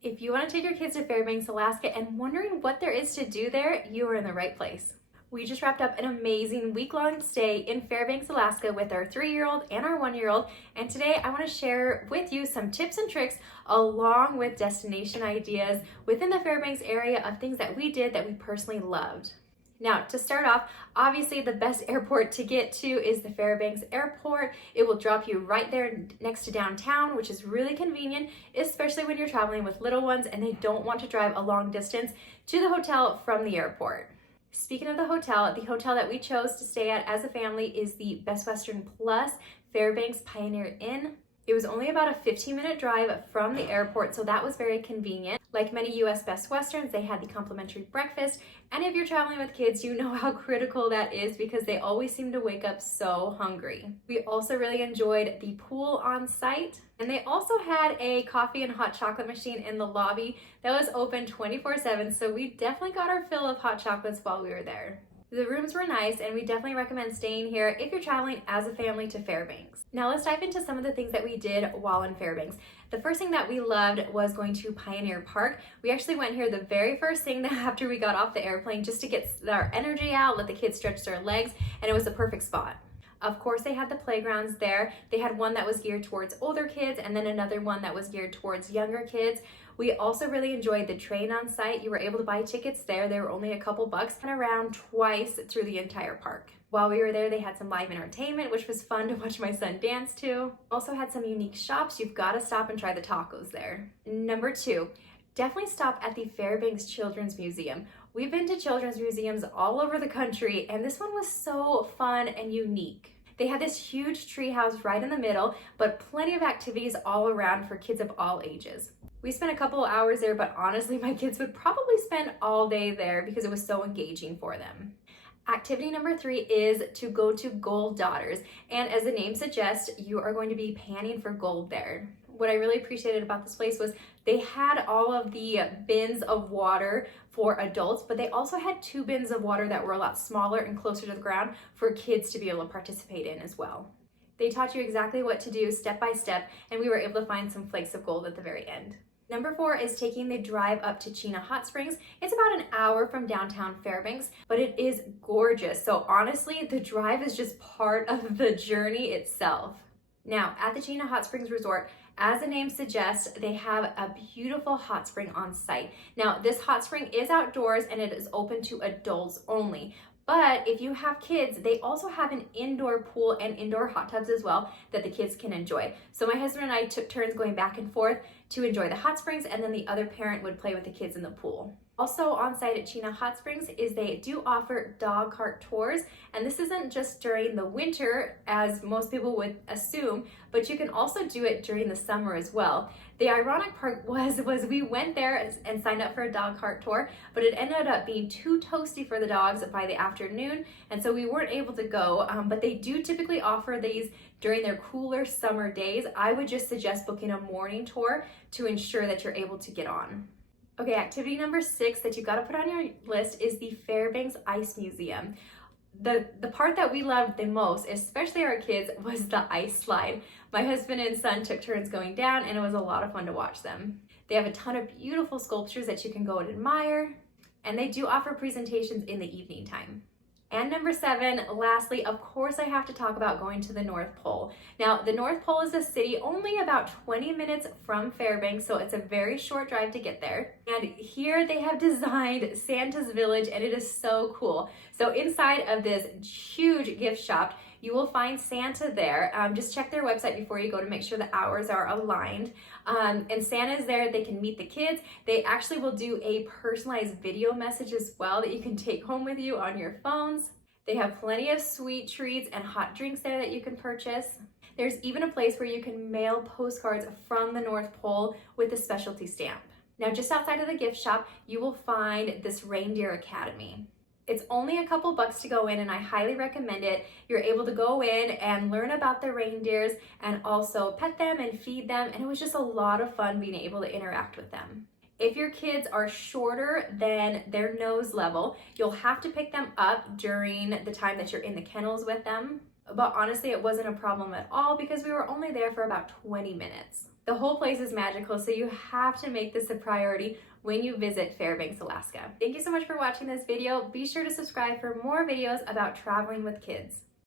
If you want to take your kids to Fairbanks, Alaska and wondering what there is to do there, you are in the right place. We just wrapped up an amazing week-long stay in Fairbanks, Alaska with our 3-year-old and our 1-year-old. And today I want to share with you some tips and tricks along with destination ideas within the Fairbanks area of things that we did that we personally loved. Now, to start off, obviously the best airport to get to is the Fairbanks Airport. It will drop you right there next to downtown, which is really convenient, especially when you're traveling with little ones and they don't want to drive a long distance to the hotel from the airport. Speaking of the hotel that we chose to stay at as a family is the Best Western Plus Fairbanks Pioneer Inn. It was only about a 15-minute drive from the airport, so that was very convenient. Like many US Best Westerns, they had the complimentary breakfast, and if you're traveling with kids, you know how critical that is because they always seem to wake up so hungry. We also really enjoyed the pool on site, and they also had a coffee and hot chocolate machine in the lobby that was open 24/7, so we definitely got our fill of hot chocolates while we were there. The rooms were nice, and we definitely recommend staying here if you're traveling as a family to Fairbanks. Now let's dive into some of the things that we did while in Fairbanks. The first thing that we loved was going to Pioneer Park. We actually went here the very first thing after we got off the airplane just to get our energy out, let the kids stretch their legs, and it was the perfect spot. Of course, they had the playgrounds there. They had one that was geared towards older kids and then another one that was geared towards younger kids. We also really enjoyed the train on site. You were able to buy tickets there. They were only a couple bucks and around twice through the entire park. While we were there, they had some live entertainment, which was fun to watch my son dance to. Also had some unique shops. You've got to stop and try the tacos there. Number 2, definitely stop at the Fairbanks Children's Museum. We've been to children's museums all over the country, and this one was so fun and unique. They had this huge tree house right in the middle, but plenty of activities all around for kids of all ages. We spent a couple of hours there, but honestly, my kids would probably spend all day there because it was so engaging for them. Activity number 3 is to go to Gold Daughters, and as the name suggests, you are going to be panning for gold there. What I really appreciated about this place was they had all of the bins of water for adults, but they also had 2 bins of water that were a lot smaller and closer to the ground for kids to be able to participate in as well. They taught you exactly what to do step by step, and we were able to find some flakes of gold at the very end. Number 4 is taking the drive up to Chena Hot Springs. It's about an hour from downtown Fairbanks, but it is gorgeous. So honestly, the drive is just part of the journey itself. Now, at the Chena Hot Springs Resort, as the name suggests, they have a beautiful hot spring on site. Now, this hot spring is outdoors and it is open to adults only. But if you have kids, they also have an indoor pool and indoor hot tubs as well that the kids can enjoy. So my husband and I took turns going back and forth to enjoy the hot springs, and then the other parent would play with the kids in the pool. Also on site at Chena Hot Springs is they do offer dog cart tours, and this isn't just during the winter as most people would assume, but you can also do it during the summer as well. The ironic part was we went there and signed up for a dog cart tour, but it ended up being too toasty for the dogs by the afternoon, and so we weren't able to go, but they do typically offer these during their cooler summer days. I would just suggest booking a morning tour to ensure that you're able to get on. Okay, activity number 6 that you got to put on your list is the Fairbanks Ice Museum. The part that we loved the most, especially our kids, was the ice slide. My husband and son took turns going down, and it was a lot of fun to watch them. They have a ton of beautiful sculptures that you can go and admire, and they do offer presentations in the evening time. And number 7, lastly, of course I have to talk about going to the North Pole. Now, the North Pole is a city only about 20 minutes from Fairbanks, so it's a very short drive to get there. And here they have designed Santa's Village, and it is so cool. So inside of this huge gift shop, you will find Santa there. Just check their website before you go to make sure the hours are aligned. And Santa's there, they can meet the kids. They actually will do a personalized video message as well that you can take home with you on your phones. They have plenty of sweet treats and hot drinks there that you can purchase. There's even a place where you can mail postcards from the North Pole with a specialty stamp. Now, just outside of the gift shop, you will find this Reindeer Academy. It's only a couple bucks to go in, and I highly recommend it. You're able to go in and learn about the reindeers and also pet them and feed them, and it was just a lot of fun being able to interact with them. If your kids are shorter than their nose level, you'll have to pick them up during the time that you're in the kennels with them. But honestly, it wasn't a problem at all because we were only there for about 20 minutes. The whole place is magical, so you have to make this a priority when you visit Fairbanks, Alaska. Thank you so much for watching this video. Be sure to subscribe for more videos about traveling with kids.